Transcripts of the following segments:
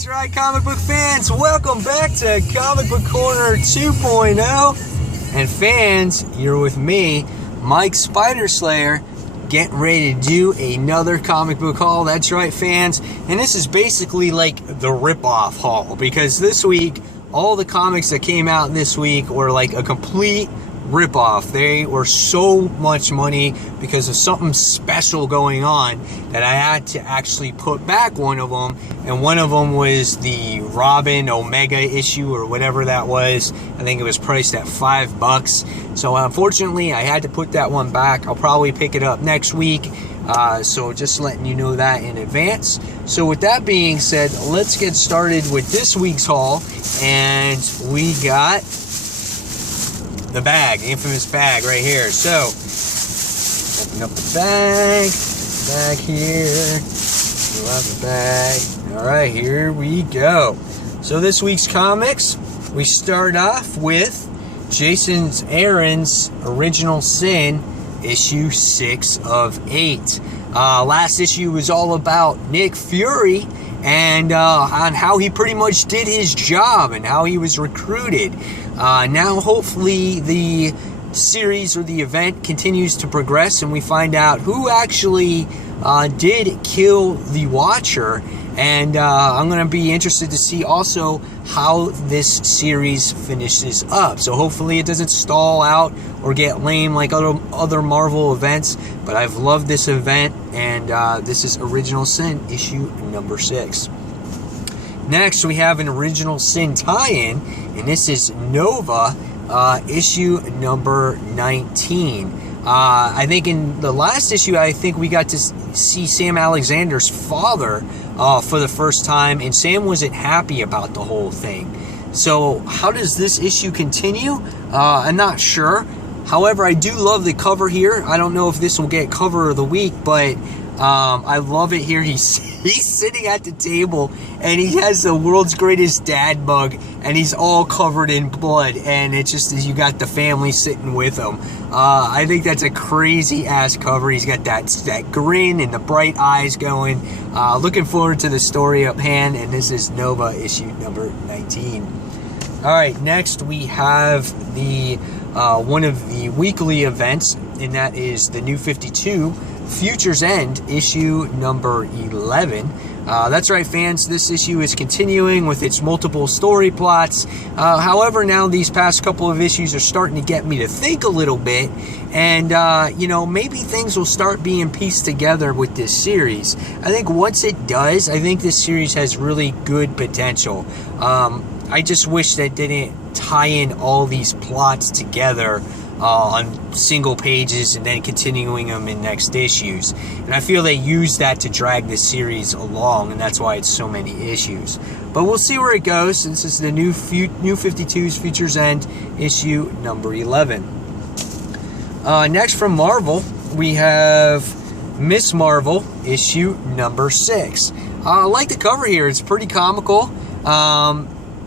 That's right, comic book fans. Welcome back to Comic Book Corner 2.0. And fans, you're with me, Mike Spider Slayer, getting ready to do another comic book haul. That's right, fans. And this is basically like the rip-off haul, because this week, all the comics that came out this week were like a complete rip-off. They were so much money because of something special going on that I had to actually put back one of them, and one of them was the Robin Omega issue or whatever that was. I think it was priced at $5. So unfortunately I had to put that one back. I'll probably pick it up next week, so just letting you know that in advance. So with that being said, let's get started with this week's haul. And we got the bag, the infamous bag right here. So, open up the bag here, pull out the bag. Alright, here we go. So this week's comics, we start off with Jason Aaron's Original Sin, issue 6 of 8. Last issue was all about Nick Fury and on how he pretty much did his job and how he was recruited. Now hopefully the series or the event continues to progress and we find out who actually did kill the Watcher. And I'm going to be interested to see also how this series finishes up. So hopefully it doesn't stall out or get lame like other Marvel events. But I've loved this event, and this is Original Sin, issue number 6. Next, we have an Original Sin tie-in, and this is Nova, issue number 19. I think in the last issue, I think we got to see Sam Alexander's father for the first time, and Sam wasn't happy about the whole thing. So how does this issue continue? I'm not sure. However, I do love the cover here. I don't know if this will get cover of the week, but I love it here. He's sitting at the table and he has the world's greatest dad mug and he's all covered in blood, and it's just as you got the family sitting with him. I think that's a crazy ass cover. He's got that grin and the bright eyes going. Looking forward to the story up hand, and this is Nova issue number 19. Alright, next we have the one of the weekly events, and that is the New 52 Future's End, issue number 11. That's right, fans, this issue is continuing with its multiple story plots. However, now these past couple of issues are starting to get me to think a little bit, and you know, maybe things will start being pieced together with this series. I think once it does, I think this series has really good potential. I just wish that didn't tie in all these plots together on single pages and then continuing them in next issues. And I feel they use that to drag this series along, and that's why it's so many issues. But we'll see where it goes. This is the New 52's Future's End, issue number 11. Next from Marvel, we have Miss Marvel, issue number 6. I like the cover here. It's pretty comical.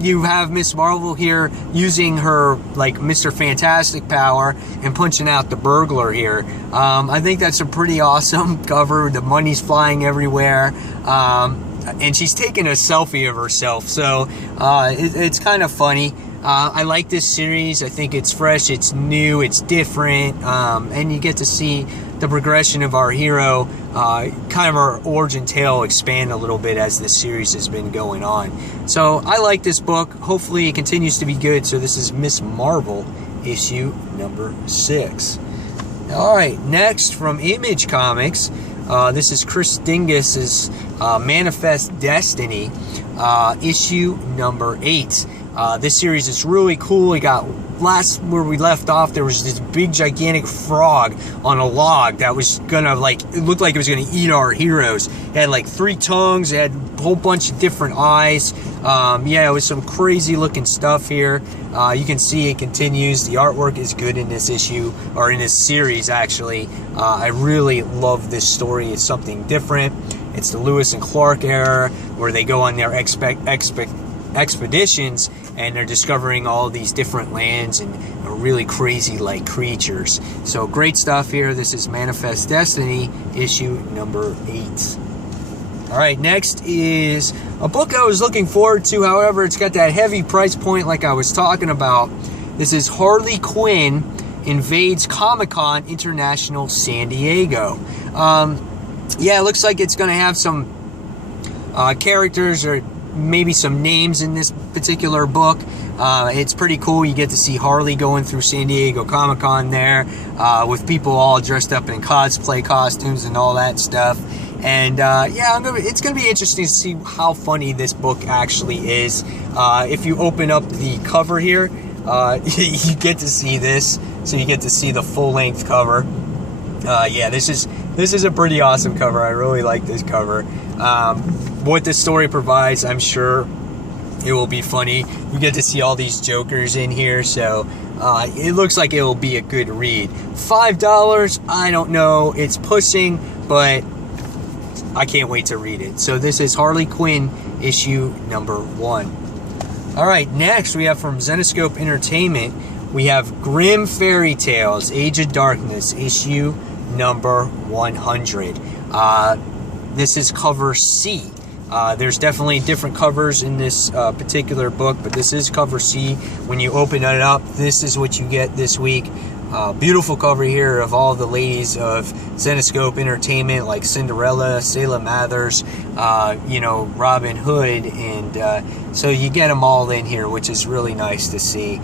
You have Miss Marvel here using her like Mr. Fantastic power and punching out the burglar here. I think that's a pretty awesome cover. The money's flying everywhere, and she's taking a selfie of herself, so it's kind of funny. I like this series. I think it's fresh, it's new, it's different, and you get to see the progression of our hero, kind of our origin tale expand a little bit as this series has been going on. So I like this book. Hopefully it continues to be good. So this is Miss Marvel, issue number 6. Alright, next from Image Comics, this is Chris Dingus's Manifest Destiny, issue number 8. This series is really cool. We got last where we left off, there was this big gigantic frog on a log that was gonna, like, it looked like it was gonna eat our heroes. It had like 3 tongues, it had a whole bunch of different eyes. Yeah, it was some crazy looking stuff here. You can see it continues. The artwork is good in this issue, or in this series actually. I really love this story. It's something different. It's the Lewis and Clark era where they go on their expeditions and they're discovering all these different lands and really crazy like creatures. So great stuff here. This is Manifest Destiny, issue number 8. All right, next is a book I was looking forward to. However, it's got that heavy price point like I was talking about. This is Harley Quinn Invades Comic-Con International San Diego. Yeah, it looks like it's going to have some characters or maybe some names in this particular book. It's pretty cool. You get to see Harley going through San Diego Comic-Con there with people all dressed up in cosplay costumes and all that stuff. And yeah, it's going to be interesting to see how funny this book actually is. If you open up the cover here, you get to see this. So you get to see the full-length cover. Yeah, this is a pretty awesome cover. I really like this cover. What this story provides, I'm sure it will be funny. You get to see all these jokers in here, so it looks like it will be a good read. $5, I don't know. It's pushing, but I can't wait to read it. So this is Harley Quinn issue number 1. All right, next we have from Zenescope Entertainment, we have Grimm Fairy Tales, Age of Darkness, issue number 100. This is cover C. There's definitely different covers in this particular book, but this is cover C. When you open it up, this is what you get this week. Beautiful cover here of all the ladies of Zenescope Entertainment, like Cinderella, Selah Mathers, you know, Robin Hood, and so you get them all in here, which is really nice to see.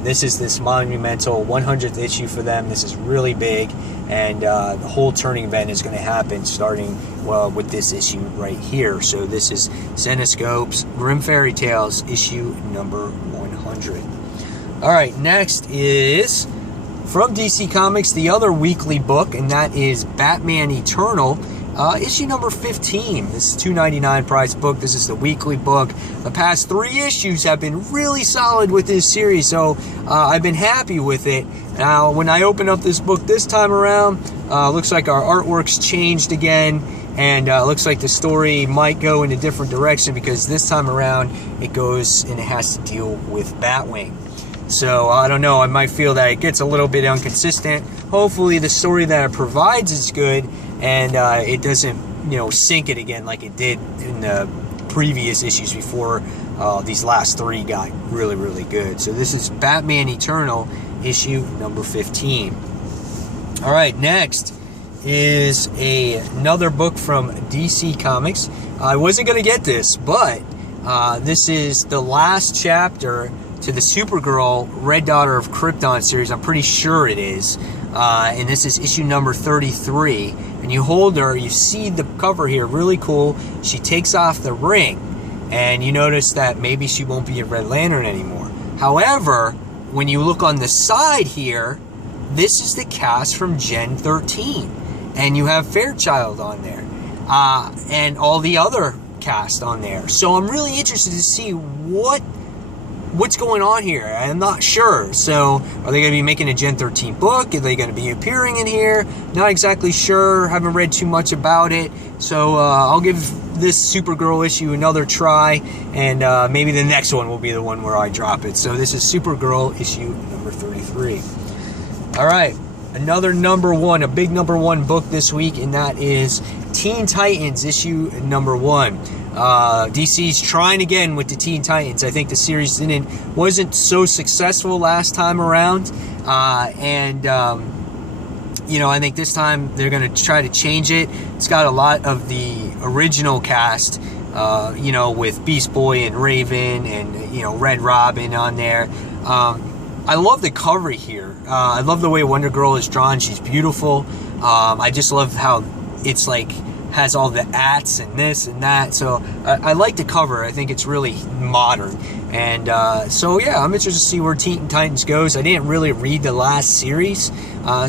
This is this monumental 100th issue for them. This is really big, and the whole turning event is going to happen starting with this issue right here. So this is Zenescope's Grimm Fairy Tales issue number 100. All right, next is from DC Comics, the other weekly book, and that is Batman Eternal, issue number 15. This is $2.99 price book. This is the weekly book. The past 3 issues have been really solid with this series, so I've been happy with it. Now, when I open up this book this time around, looks like our artwork's changed again, and looks like the story might go in a different direction because this time around it goes and it has to deal with Batwing. So, I don't know, I might feel that it gets a little bit inconsistent. Hopefully the story that it provides is good, and it doesn't, you know, sink it again like it did in the previous issues before these last 3 got really, really good. So this is Batman Eternal, issue number 15. All right, next is another book from DC Comics. I wasn't going to get this, but this is the last chapter to the Supergirl Red Daughter of Krypton series. I'm pretty sure it is. And this is issue number 33. And you hold her, you see the cover here, really cool. She takes off the ring, and you notice that maybe she won't be a Red Lantern anymore. However, when you look on the side here, this is the cast from Gen 13. And you have Fairchild on there. And all the other cast on there. So I'm really interested to see what's going on here. I'm not sure. So are they going to be making a Gen 13 book? Are they going to be appearing in here? Not exactly sure. Haven't read too much about it. So I'll give this Supergirl issue another try, and maybe the next one will be the one where I drop it. So this is Supergirl issue number 33. All right, another number 1, a big number 1 book this week, and that is Teen Titans issue number 1. DC's trying again with the Teen Titans. I think the series wasn't so successful last time around, you know, I think this time they're going to try to change it. It's got a lot of the original cast, you know, with Beast Boy and Raven and, you know, Red Robin on there. I love the cover here. I love the way Wonder Girl is drawn. She's beautiful. I just love how it's like has all the ats and this and that. So I like the cover. I think it's really modern. And so yeah, I'm interested to see where Teen Titans goes. I didn't really read the last series,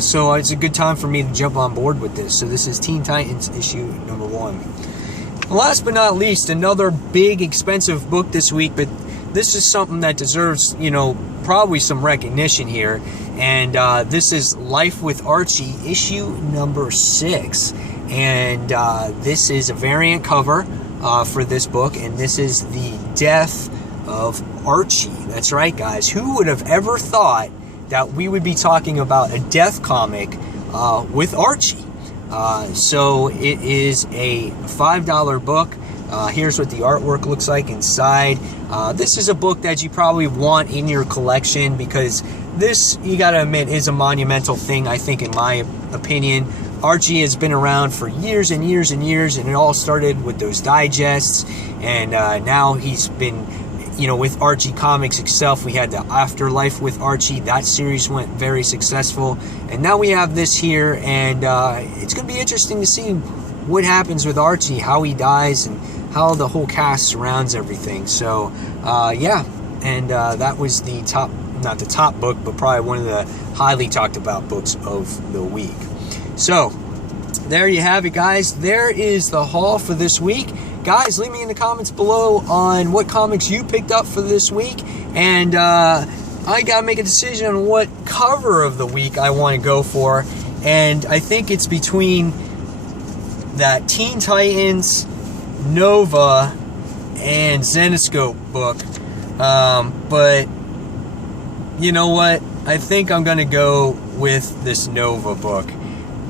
so it's a good time for me to jump on board with this. So this is Teen Titans issue number 1. Last but not least, another big expensive book this week, but this is something that deserves, you know, probably some recognition here. And this is Life with Archie issue number 6. And this is a variant cover for this book, and this is the death of Archie. That's right, guys. Who would have ever thought that we would be talking about a death comic with Archie? So it is a $5 book. Here's what the artwork looks like inside. This is a book that you probably want in your collection because this, you gotta admit, is a monumental thing, I think, in my opinion. Archie has been around for years and years and years, and it all started with those digests, and now he's been, you know, with Archie Comics itself. We had the Afterlife with Archie. That series went very successful, and now we have this here, and it's going to be interesting to see what happens with Archie, how he dies, and how the whole cast surrounds everything. So, yeah, and that was the top, not the top book, but probably one of the highly talked about books of the week. So, there you have it, guys. There is the haul for this week. Guys, leave me in the comments below on what comics you picked up for this week. And I got to make a decision on what cover of the week I want to go for. And I think it's between that Teen Titans, Nova, and Zenescope book. But you know what? I think I'm going to go with this Nova book.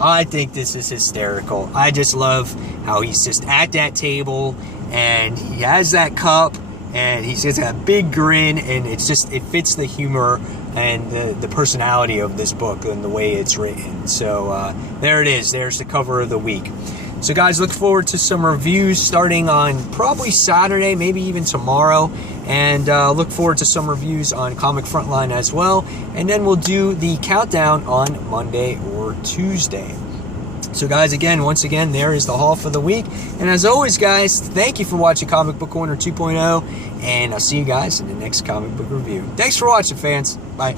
I think this is hysterical. I just love how he's just at that table and he has that cup and he's just got a big grin, and it's just, it fits the humor and the personality of this book and the way it's written. So there it is. There's the cover of the week. So guys, look forward to some reviews starting on probably Saturday, maybe even tomorrow. And look forward to some reviews on Comic Frontline as well. And then we'll do the countdown on Monday or Tuesday. So guys, once again, there is the haul for the week. And as always, guys, thank you for watching Comic Book Corner 2.0. And I'll see you guys in the next comic book review. Thanks for watching, fans. Bye.